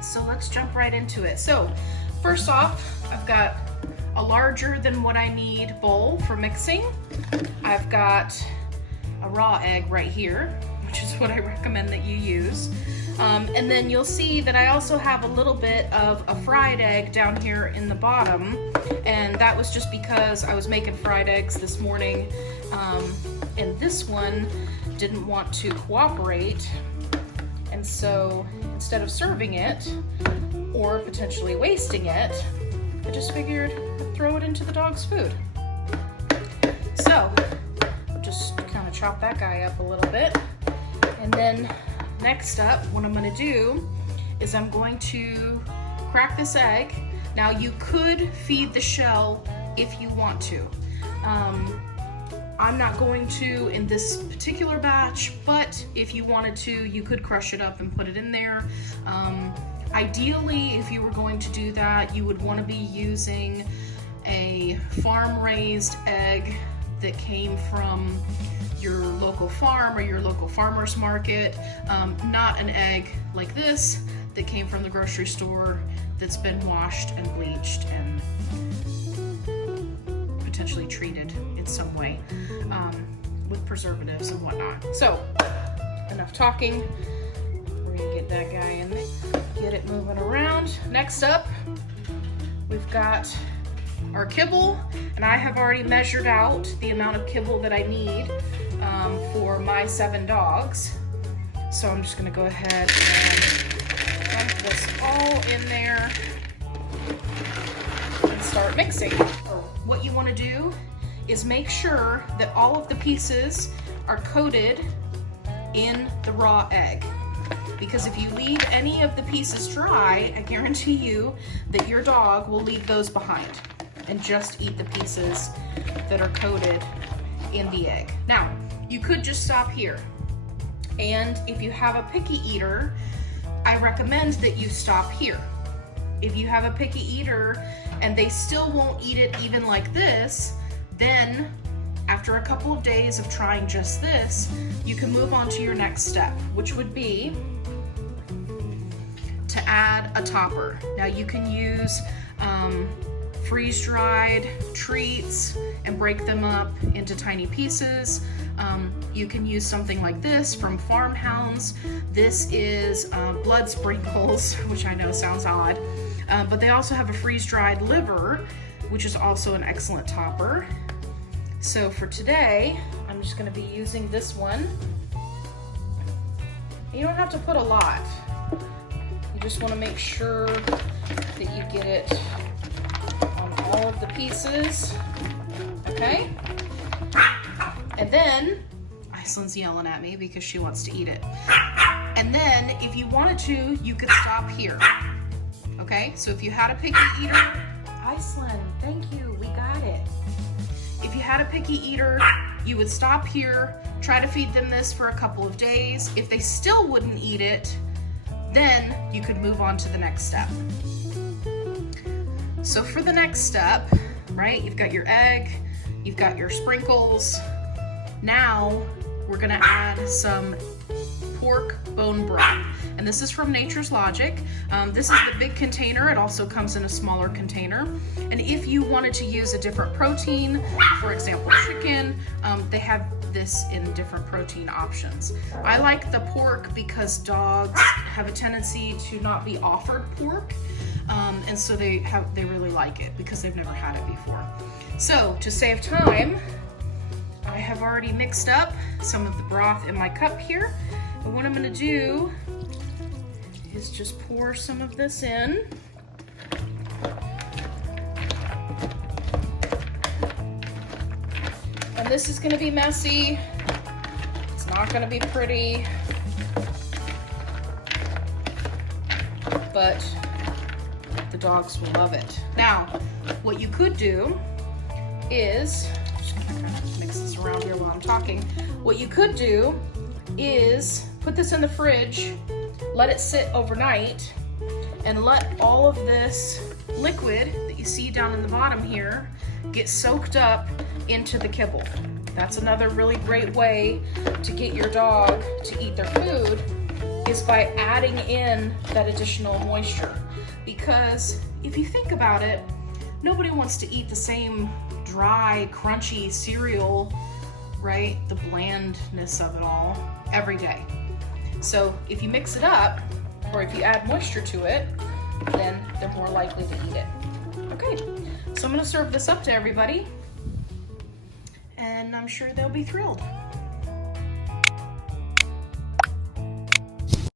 So let's jump right into it. So first off, I've got a larger than what I need bowl for mixing. I've got a raw egg right here, which is what I recommend that you use. And then you'll see that I also have a little bit of a fried egg down here in the bottom, and that was just because I was making fried eggs this morning, and this one didn't want to cooperate, and so instead of serving it or potentially wasting it, I just figured I'd throw it into the dog's food. So I'll just kind of chop that guy up a little bit, and then next up, what I'm going to do is I'm going to crack this egg. Now you could feed the shell if you want to. I'm not going to in this particular batch, but if you wanted to, you could crush it up and put it in there. Ideally, if you were going to do that, you would want to be using a farm-raised egg that came from your local farm or your local farmer's market, not an egg like this that came from the grocery store that's been washed and bleached and potentially treated in some way with preservatives and whatnot. So, enough talking. We're gonna get that guy in there, get it moving around. Next up, we've got our kibble, and I have already measured out the amount of kibble that I need for my 7 dogs. So I'm just gonna go ahead and dump this all in there and start mixing. What you wanna do is make sure that all of the pieces are coated in the raw egg. Because if you leave any of the pieces dry, I guarantee you that your dog will leave those behind and just eat the pieces that are coated in the egg. Now, you could just stop here. And if you have a picky eater, I recommend that you stop here. If you have a picky eater and they still won't eat it even like this, then after a couple of days of trying just this, you can move on to your next step, which would be to add a topper. Now you can use freeze-dried treats and break them up into tiny pieces. You can use something like this from Farmhounds. This is blood sprinkles, which I know sounds odd, but they also have a freeze-dried liver, which is also an excellent topper. So for today, I'm just gonna be using this one. You don't have to put a lot. You just wanna make sure that you get it on all of the pieces, okay? And then, Iceland's yelling at me because she wants to eat it. And then, if you wanted to, you could stop here, okay? So if you had a picky eater, Iceland, thank you, we got it. If you had a picky eater, you would stop here, try to feed them this for a couple of days. If they still wouldn't eat it, then you could move on to the next step. So for the next step, right, you've got your egg, you've got your sprinkles. Now we're gonna add some pork bone broth. And this is from Nature's Logic. This is the big container. It also comes in a smaller container. And if you wanted to use a different protein, for example, chicken, they have this in different protein options. I like the pork because dogs have a tendency to not be offered pork. And so they really like it because they've never had it before. So to save time, I have already mixed up some of the broth in my cup here. And what I'm gonna do is just pour some of this in. And this is gonna be messy. It's not gonna be pretty, but the dogs will love it. Now, what you could do is, just gonna kind of mix this around here while I'm talking. What you could do is put this in the fridge, let it sit overnight, and let all of this liquid that you see down in the bottom here get soaked up into the kibble. That's another really great way to get your dog to eat their food, is by adding in that additional moisture. Because if you think about it, nobody wants to eat the same dry, crunchy cereal, right? The blandness of it all every day. So if you mix it up, or if you add moisture to it, then they're more likely to eat it. Okay, so I'm gonna serve this up to everybody, and I'm sure they'll be thrilled.